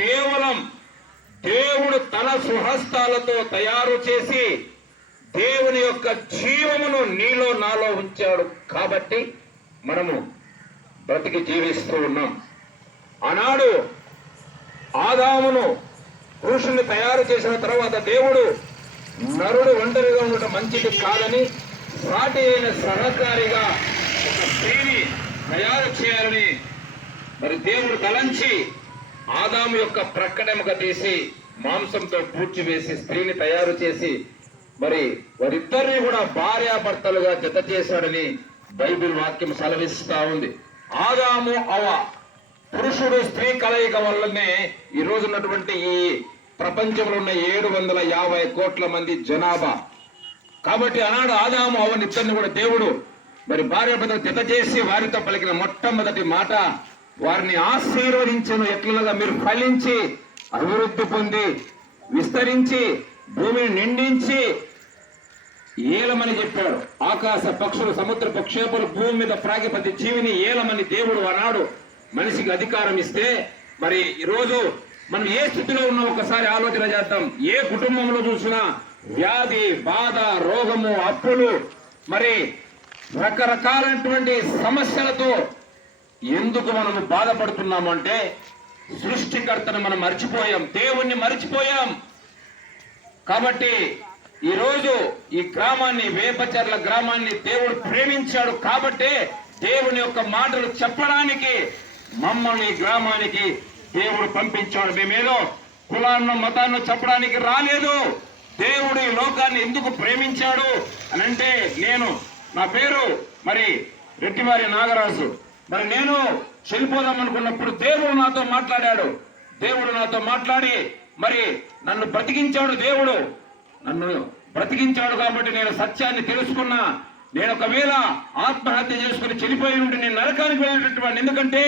కేవలం దేవుడు తన సుహస్తాలతో తయారు చేసి దేవుని యొక్క జీవమును నీలో నాలో ఉంచాడు కాబట్టి మనము బ్రతికి జీవిస్తూ ఉన్నాం. ఆనాడు ఆదామును పురుషుని తయారు చేసిన తర్వాత దేవుడు నరుడు ఒంటరిగా ఉండటం మంచిది కాదని సాటి అయిన సహకారిగా ఒక స్త్రీని తయారు చేయాలని మరి దేవుడు తలంచి ఆదాము యొక్క ప్రక్కడెముక తీసి మాంసంతో పూడ్చివేసి స్త్రీని తయారు చేసి మరి వారిద్దరిని కూడా భార్యాభర్తలుగా జత చేశాడని బైబిల్ వాక్యం సెలవిస్తా ఉంది. ఆదాము అవ పురుషుడు స్త్రీ కలయిక వల్లనే ఈ రోజు ఉన్నటువంటి ఈ ప్రపంచంలో ఉన్న 750 కోట్ల మంది జనాభా. కాబట్టి ఆనాడు ఆదాము అవనిద్దరిని కూడా దేవుడు మరి భార్యాభర్తలు జత చేసి వారితో పలికిన మొట్టమొదటి మాట వారిని ఆశీర్వదించను. ఎట్లనగా మీరు ఫలించి అభివృద్ధి పొంది విస్తరించి భూమిని నిండించి ఏలమని చెప్పాడు. ఆకాశ పక్షులు, సముద్ర పక్షేపలు, భూమి మీద ప్రాగి ప్రతి జీవిని ఏలమని దేవుడు ఆనాడు మనిషికి అధికారం ఇస్తే మరి ఈరోజు మనం ఏ స్థితిలో ఉన్నాం ఒకసారి ఆలోచన చేద్దాం. ఏ కుటుంబంలో చూసినా వ్యాధి, బాధ, రోగము, అప్పులు, మరి రకరకాలైనటువంటి సమస్యలతో ఎందుకు మనము బాధపడుతున్నాము అంటే సృష్టికర్తను మనం మర్చిపోయాం, దేవుణ్ణి మర్చిపోయాం. కాబట్టి ఈరోజు ఈ గ్రామాన్ని, వేపచర్ల గ్రామాన్ని దేవుడు ప్రేమించాడు కాబట్టి దేవుని యొక్క మాటలు చెప్పడానికి మమ్మల్ని ఈ గ్రామానికి దేవుడు పంపించాడు. మేమేదో కులాన్ని మతాన్ని చెప్పడానికి రాలేదు. దేవుడు ఈ లోకాన్ని ఎందుకు ప్రేమించాడు అని అంటే నా పేరు మరి రెడ్డివారి నాగరాజు. మరి నేను చనిపోదాం అనుకున్నప్పుడు దేవుడు నాతో మాట్లాడాడు. దేవుడు నాతో మాట్లాడి మరి నన్ను బ్రతికించాడు. దేవుడు నన్ను బ్రతికించాడు కాబట్టి నేను సత్యాన్ని తెలుసుకున్నా. నేను ఒకవేళ ఆత్మహత్య చేసుకుని చనిపోయి ఉంటే నేను నరకానికి వెళ్ళేటటువంటి, ఎందుకంటే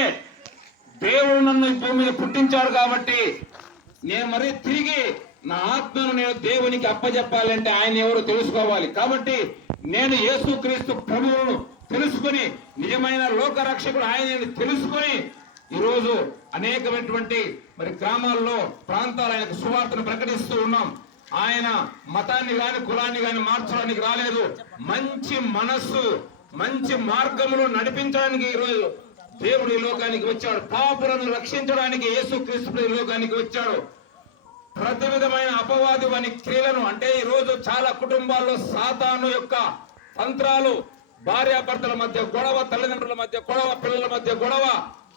దేవుడు నన్ను ఈ భూమి మీద పుట్టించాడు కాబట్టి నేను మరి తిరిగి నా ఆత్మను నేను దేవునికి అప్పచెప్పాలంటే ఆయన ఎవరు తెలుసుకోవాలి. కాబట్టి నేను యేసుక్రీస్తు ప్రభువును తెలుసుకుని నిజమైన లోక రక్షకుడు ఆయన తెలుసుకొని ఈరోజు అనేకమైనటువంటి మరి గ్రామాల్లో ప్రాంతాలు ఆయనకు సువార్తను ప్రకటిస్తూ ఉన్నాం. ఆయన మతాన్ని గాని కులాన్ని గాని మార్చడానికి రాలేదు. మంచి మనస్సు, మంచి మార్గములో నడిపించడానికి ఈరోజు దేవుడు ఈ లోకానికి వచ్చాడు. పాపులను రక్షించడానికి యేసుక్రీస్తు ఈ లోకానికి వచ్చాడు. ప్రతి విధమైన అపవాది వాని క్రియలను, అంటే ఈ రోజు చాలా కుటుంబాల్లో సాతాను యొక్క తంత్రాలు, భార్యాభర్తల మధ్య గొడవ, తల్లిదండ్రుల మధ్య గొడవ, పిల్లల మధ్య గొడవ,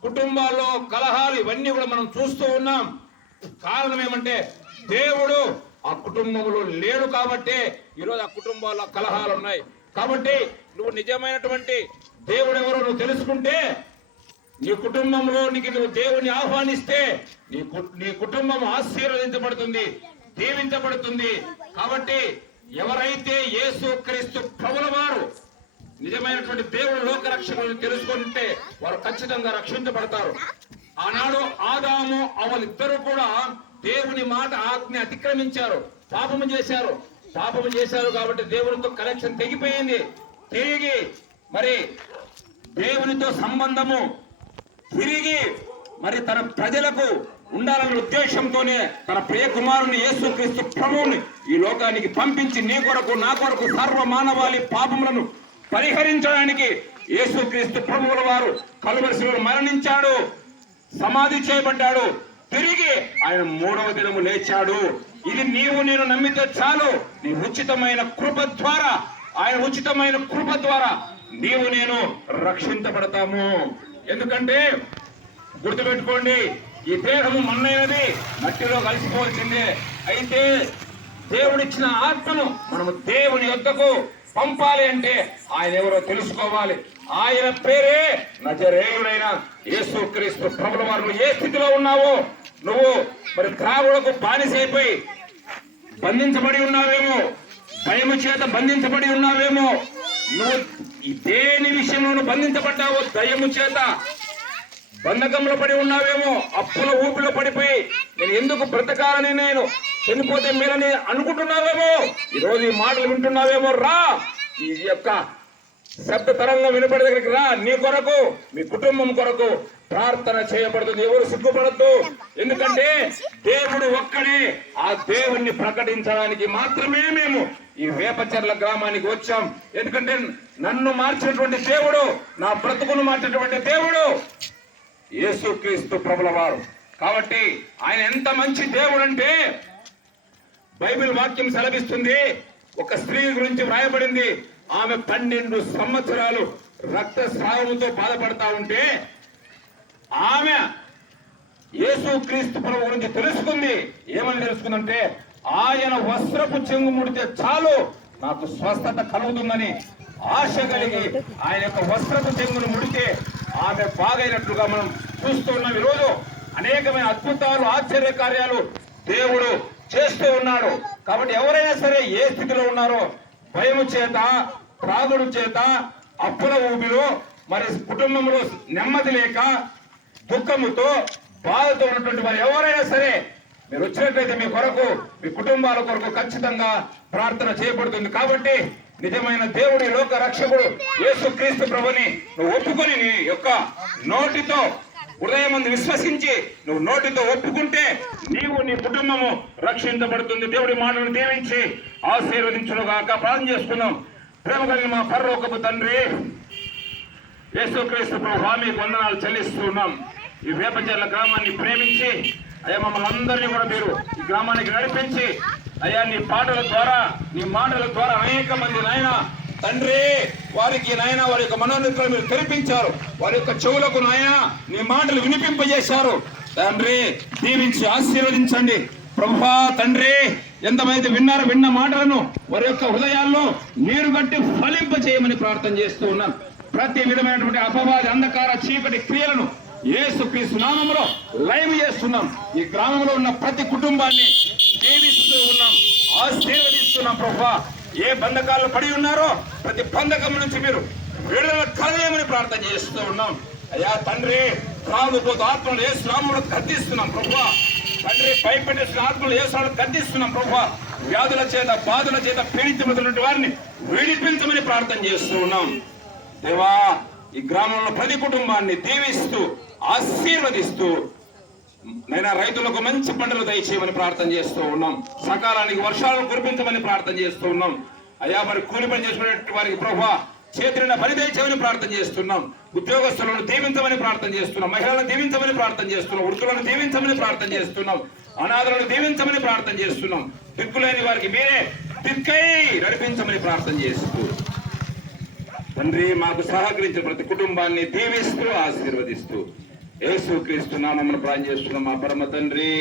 కుటుంబాల్లో కలహాలు, ఇవన్నీ కూడా మనం చూస్తూ ఉన్నాం. కారణం ఏమంటే దేవుడు ఆ కుటుంబంలో లేడు కాబట్టి ఈరోజు ఆ కుటుంబాల్లో కలహాలు ఉన్నాయి. కాబట్టి నువ్వు నిజమైనటువంటి దేవుడు ఎవరో నువ్వు తెలుసుకుంటే నీ కుటుంబంలో నువ్వు దేవుని ఆహ్వానిస్తే నీ కుటుంబం ఆశీర్వదించబడుతుంది, దీవించబడుతుంది. కాబట్టి ఎవరైతే యేసుక్రీస్తు ప్రభుల వారు నిజమైనటువంటి దేవుడు లోకరక్షకులను తెలుసుకుంటే వారు ఖచ్చితంగా రక్షించబడతారు. ఆనాడు ఆదాము అవలిద్దరూ కూడా దేవుని మాట ఆజ్ఞ అతిక్రమించారు, పాపము చేశారు కాబట్టి దేవునితో కనెక్షన్ తెగిపోయింది. తిరిగి మరి దేవునితో సంబంధము తిరిగి మరి తన ప్రజలకు ఉండాలనే ఉద్దేశంతోనే తన ప్రియ కుమారుని యేసుక్రీస్తు ప్రభువుని ఈ లోకానికి పంపించి నీ కొరకు నా కొరకు సర్వ మానవాళి పాపములను పరిహరించడానికి యేసుక్రీస్తు ప్రభువుల వారు కలువరి శిలువలో మరణించాడు, సమాధి చేయబడ్డాడు. తిరిగి ఆయన 3వ దినము లేచాడు. ఇది నీవు నేను నమ్మితే చాలు. నీ ఉచితమైన కృప ద్వారా, ఆయన ఉచితమైన కృప ద్వారా నీవు నేను రక్షించబడతాము. ఎందుకంటే గుర్తుపెట్టుకోండి, ఈ దేహము మన్నైనది, మట్టిలో కలిసిపోవాల్సిందే. అయితే దేవుడిచ్చిన ఆత్మను మనము దేవుని యొద్దకు పంపాలి అంటే ఆయన ఎవరో తెలుసుకోవాలి. ఆయన పేరే నజరేయుడైన యేసుక్రీస్తు ప్రభుల వారు. ఏ స్థితిలో ఉన్నావో, నువ్వు మరి త్రాగులకు బానిసైపోయి బంధించబడి ఉన్నావేమో, భయము చేత బంధించబడి ఉన్నావేమో, నువ్వు దేని విషయంలో బంధించబడ్డావో, దయ్యము చేత బంధకంలో పడి ఉన్నావేమో, అప్పుల ఊపిలో పడిపోయి నేను ఎందుకు బ్రతకాలని, నేను చనిపోతే మీరని అనుకుంటున్నావేమో, ఈరోజు ఈ మాటలు వింటున్నావేమో. రా, ఈ యొక్క శబ్ద తరంగం వినపడే దగ్గరికి రా. నీ కొరకు, మీ కుటుంబం కొరకు ప్రార్థన చేయబడుతుంది. ఎవరు సిగ్గుపడద్దు. ఎందుకంటే దేవుడు ఒక్కడే. ఆ దేవుణ్ణి ప్రకటించడానికి మాత్రమే మేము ఈ వేపచెర్ల గ్రామానికి వచ్చాం. ఎందుకంటే నన్ను మార్చినటువంటి దేవుడు, నా బ్రతుకును మార్చినటువంటి దేవుడు యేసుక్రీస్తు ప్రభుల వారు. కాబట్టి ఆయన ఎంత మంచి దేవుడు అంటే బైబిల్ వాక్యం సెలవిస్తుంది. ఒక స్త్రీ గురించి వ్రాయబడింది. ఆమె 12 సంవత్సరాలు రక్తస్రావంతో బాధపడతా ఉంటే ఆమె యేసుక్రీస్తు ప్రభు గురించి తెలుసుకుంది. ఏమని తెలుసుకుందంటే ఆయన వస్త్రపు చెంగు ముడితే చాలు నాకు స్వస్థత కలుగుతుందని ఆశ కలిగి ఆయన యొక్క వస్త్రపు చెంగును ముడితే ఆమె బాగైనట్లుగా మనం చూస్తున్నాం. ఈరోజు అనేకమైన అద్భుతాలు, ఆశ్చర్య కార్యాలు దేవుడు చేస్తూ ఉన్నాడు. కాబట్టి ఎవరైనా సరే ఏ స్థితిలో ఉన్నారో, భయము చేత, త్రాగుడు చేత, అప్పుల ఊబిలో, మరి కుటుంబంలో నెమ్మది లేక, దుఃఖముతో, బాధతో ఉన్నటువంటి వారు ఎవరైనా సరే మీరు వచ్చినట్లయితే మీ కొరకు, మీ కుటుంబాల కొరకు ఖచ్చితంగా ప్రార్థన చేయబడుతుంది. కాబట్టి నిజమైన దేవుడి లోక రక్షకుడు యేసుక్రీస్తు ప్రభుని నువ్వు ఒప్పుకొని నీ యొక్క నోటితో, హృదయం ముందు విశ్వసించి నువ్వు నోటితో ఒప్పుకుంటే నీవు, నీ కుటుంబము రక్షించబడుతుంది. దేవుడి మాటను దీవించి ఆశీర్వదించునుగాక. ప్రార్థన చేసుకున్నాం. ప్రేమ కలిగిన మా పరలోకపు తండ్రి యేసుక్రీస్తు ప్రభు మీకు వందనాలు చెల్లిస్తున్నాం. ఈ వేపచెర్ల గ్రామాన్ని ప్రేమించి అయ్యా మమ్మల్ని అందరినీ కూడా మీరు ఈ గ్రామానికి నడిపించి అయ్యా నీ పాటల ద్వారా, నీ మాటల ద్వారా అనేక మంది నాయన తండ్రి వారికి నాయన వారి యొక్క మనోనేత్రాలు మీరు తెరిపించారు. వారి యొక్క చెవులకు నాయన నీ మాటలు వినిపింపజేశారు. తండ్రి దీవించి ఆశీర్వదించండి ప్రభువా. తండ్రి ఎంతమంది విన్న మాటలను వారి యొక్క హృదయాల్లో నీరు గట్టి ఫలింప చేయమని ప్రార్థన చేస్తూ ఉన్నాను. ప్రతి విధమైనటువంటి అపవాది, అంధకార, చీకటి క్రియలను యేసుక్రీస్తు నామములో లైవ్ చేస్తున్నాం. ఈ గ్రామంలో ఉన్న ప్రతి కుటుంబాన్ని దీవిస్తూ ఉన్నాం, ఆశీర్వదిస్తున్నాం ప్రభువా. ఏ బంధకాలు పడి ఉన్నారో ప్రతి బంధకం నుంచి మీరు విడుదల కలగేయమని ప్రార్థన చేస్తూ ఉన్నాం. అయ్యా తండ్రి త్రాగుబోతు ఆత్మలు యేసు నామములో గద్దిస్తున్నాం ప్రభువా. తండ్రి భయపెట్టేసిన ఆత్మలు యేసు గద్దిస్తున్నాం ప్రభువా. వ్యాధుల చేత, బాధల చేత పీడించబడినటువంటి వారిని విడిపించమని ప్రార్థన చేస్తూ ఉన్నాం. దేవా ఈ గ్రామంలో ప్రతి కుటుంబాన్ని దీవిస్తూ ఆశీర్వదిస్తూ నైనా రైతులకు మంచి పంటలు దయచేయమని ప్రార్థన చేస్తూ ఉన్నాం. సకాలానికి వర్షాలను కురిపించమని ప్రార్థన చేస్తూ ఉన్నాం. అయ్యా మరి కూలి పని చేసుకునే వారికి ప్రభువా చేతులైన పని దయచేయమని ప్రార్థన చేస్తున్నాం. ఉద్యోగస్తులను దీవించమని ప్రార్థన చేస్తున్నాం. మహిళలను దీవించమని ప్రార్థన చేస్తున్నాం. వృద్ధులను దీవించమని ప్రార్థన చేస్తున్నాం. అనాథలను దీవించమని ప్రార్థన చేస్తున్నాం. దిక్కులేని వారికి మీరే దిక్కై నడిపించమని ప్రార్థన చేస్తూ తండ్రి మాకు సహకరించిన ప్రతి కుటుంబాన్ని దీవిస్తూ ఆశీర్వదిస్తూ యేసుక్రీస్తు నామమున ప్రార్థన చేస్తున్నాం మా పరమ తండ్రి.